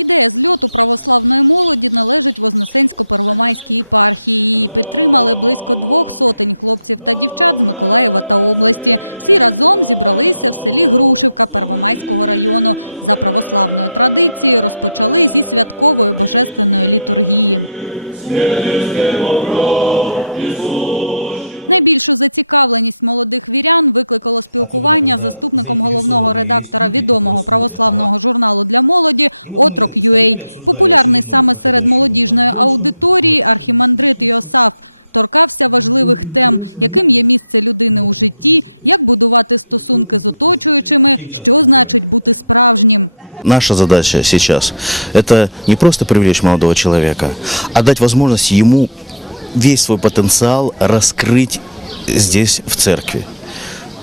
Ідея зльоту православної молоді належить Вознесенсько-Первомайській єпархії. Її підтримали близько двох сотень хлопців та дівчат з Миколаєва та області. Всі разом зібралися в селі Грушівка Первомайського району. За православною традицією розпочали зі святкової божественної літургії. Найбільшу зацікавленість молодих вірян викликало спілкування з заступником головного редактора відомого православного журналу для молоді Отрок UA. Популярний саме серед молодіжної аудиторії архімандрит Йосаф торкався важливих тем, яким є місце людини у житті, як будувати стосунки з оточуючими, що значить бути справжнім. Наша задача сейчас – это не просто привлечь молодого человека, а дать возможность ему весь свой потенциал раскрыть здесь, в церкви.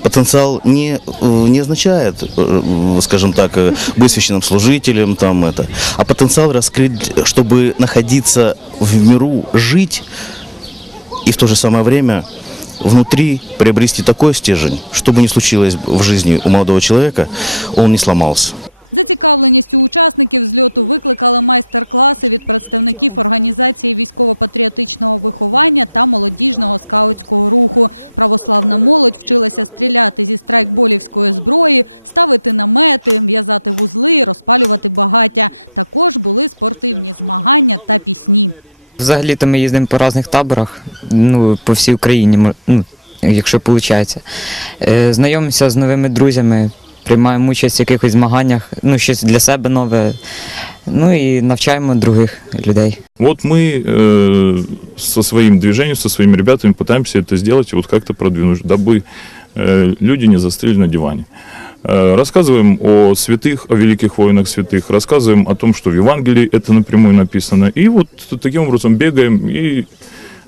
Потенциал не, э, не означает, э, скажем так, э, быть священным служителем, там это, а потенциал раскрыть, чтобы находиться в миру, жить и в то же самое время внутри приобрести такой стержень, что бы ни случилось в жизни у молодого человека, он не сломался. Зацікавленість у учасників зльоту викликали майстер-класи від представників організації військово-патріотичного виховання та молодіжного скаутського руху. Православна молодь вчилася стріляти зі страйкболівської зброї, ставити намети, в'язати вузли, розпалювати багаття. Також були спортивні змагання та пісні. Взагалі-то ми їздимо по різних таборах, ну, по всій Україні, ну, якщо виходить. Знайомимося з новими друзями, приймаємо участь в якихось змаганнях, ну, щось для себе нове, ну і навчаємо других людей. Вот мы э, со своим движением, со своими ребятами пытаемся это сделать и вот как-то продвинуть, дабы э, люди не застряли на диване. Э, Рассказываем о святых, о великих воинах святых, рассказываем о том, что в Евангелии это напрямую написано. И вот таким образом бегаем и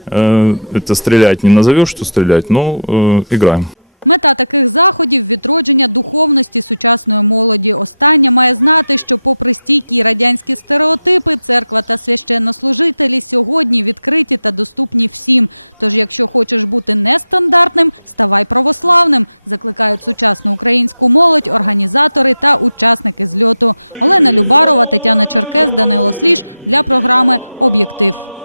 э, это стрелять не назовешь, что стрелять, но э, играем. Мета таких заходів відродження духовності сучасної молоді. Остання має знати, що, попри стійкі радянські стереотипи, церква та священнослужителі сьогодні відкриті та доступні всім. Тож, якщо хочеш бути нестандартним, ставай православним. Закликають сучасну українську молодь, організатори та учасники зльоту. Олена Любарова, Тетяна Черкес, Данило Сліж для програми Об'єктив.